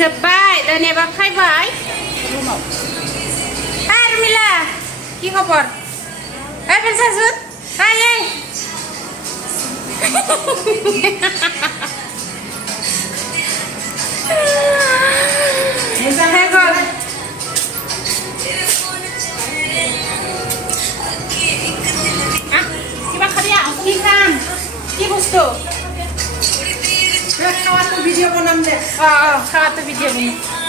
जोब्बाय दानियाबा खायबाय मिला কি খবর এই পেনসাসুত হাই এই হ্যাঁ গল কিবা খাবি কি খাম কি বস্তু খাওয়া তো ভিডিও বানাম দে খাওয়া তো ভিডিও বানাম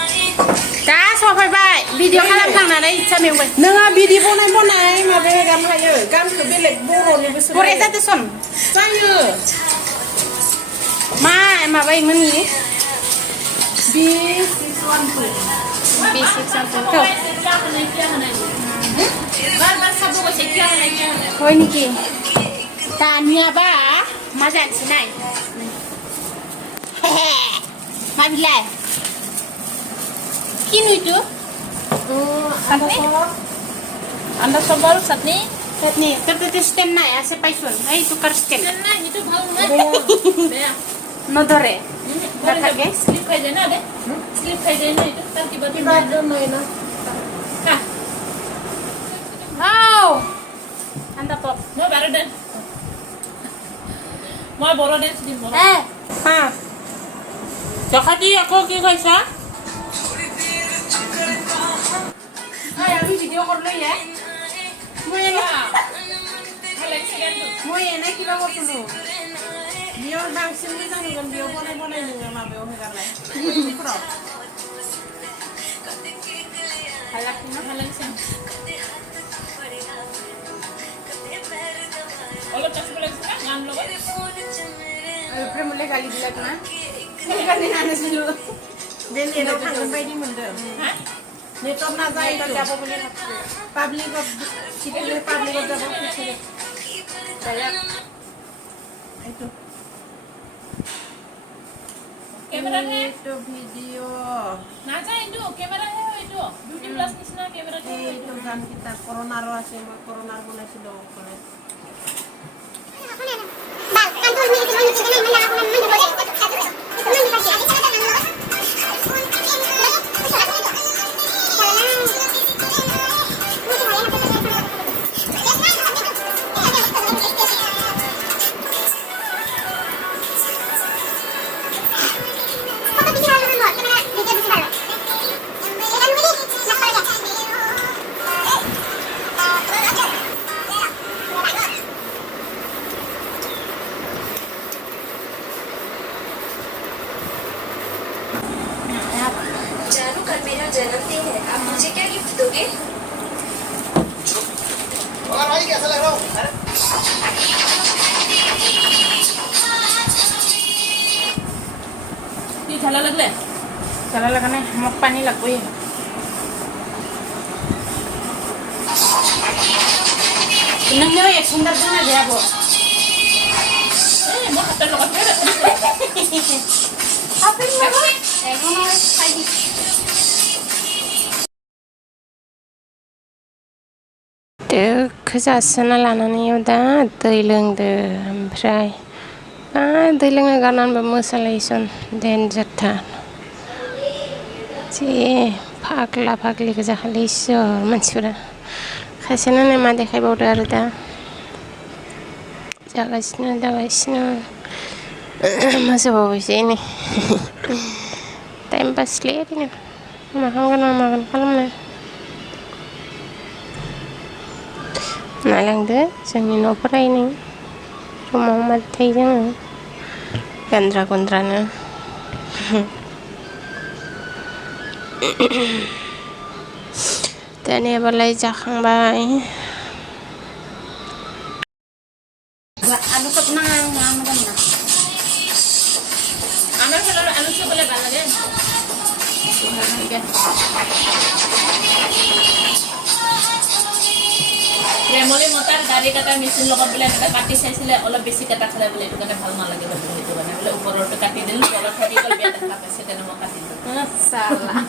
दा सफैबाय भिडिअ खालामखांनानै इच्छा मेंबाय नोंहा बिदि बनाय माबे गान हायो गानखौ बेलेग बर'निबो बरे जादो सन जायो मा माबायोमोन इयो হয় নেকি दानियाबा मा जानोसै नाय मा बिलाय কি নুইটো anda sobal chutney चटनी तो स्टैंड নাই আছে পাইছন এই সুপার স্ট্যান্ড না এটা ভালো না বেয়া নধরে থাকে স্লিপ খাই যায় না রে স্লিপ খাই যায় না এটা তার কি বাদ নয় না আও আন্দা পপ মই বারে দেন মই বড় ড্যান্স দিম বড় হ্যাঁ জখাতি আকৌ কি কৈছা আমি ভিডিও করলো ইয়া মই এনে কিবা করছিলো বিয়াৰ ডান্সিং দি জানো বিয়াৰ বনাই নিয়ে মাবেও হেগালে ভাল লাগছে না ভাল লাগছে অলপ চাষ লাগছে না গান লগত প্রেম বলে গালি দিলাক না সেইকাৰণে আনিছিলো বেলি এটা থাকন বাইদি মন্দে হ্যাঁ নেটত না যায় এটা যাব বলে ভাবছে পাবলিকত কিতে পাবলিকত যাব কিছু এইটো ক্যামেরা নে এইটো ভিডিও না যায় ইটো ক্যামেরা হে ইটো বিউটি প্লাস নিচিনা ক্যামেরা হে এইটো গান কিতা কৰোনাৰ আছে মই কৰোনাৰ বনাইছিলো অকলে जानू कल मेरा जन्मदिन है आप मुझे क्या गिफ्ट दोगे और भाई कैसा लग रहा हूँ কি ঝালা লাগলে জ্বালা লাগা নাই মোক পানী লাগবই নংও এক সুন্দর জানা যাব এই মই হাতৰ লগত আপনি এখন খাই দি खोजासोना लानानै दा दै लोंदो ओमफ्राय दै लोंनो गारनानैबो मोसालायसन देनजारथार जि फाग्ला फाग्लि गोजा खालि इसोर मानसिफोरा खायसेना मा देखायबावदो आरो दा जागासिनो मोसाबावबायसै नै टाइम पासलै ओरैनो मा खालामगोन खालामनो नायलांदो जोंनि न'फोरायनो रुमाव मारै थायो जोङो गान्द्रा गुन्द्रानो दानियाबालाय जाखांबाय आलु कब नाङा मोजां ना আমার ফেলার আলু চলে ভালো লাগে প্ৰেমলে মতাৰ দাড়ি কাটা মেচিন লগত বোলে এটা কাটি চাইছিলে অলপ বেছি কাটা খালে বোলে এইটো কাৰণে ভাল নালাগে বোলে সেইটো কাৰণে বোলে ওপৰৰটো কাটি দিলোঁ তলত থাকি গ'ল বেয়া দেখা পাইছে তেনে মই কাটি দিলোঁ salah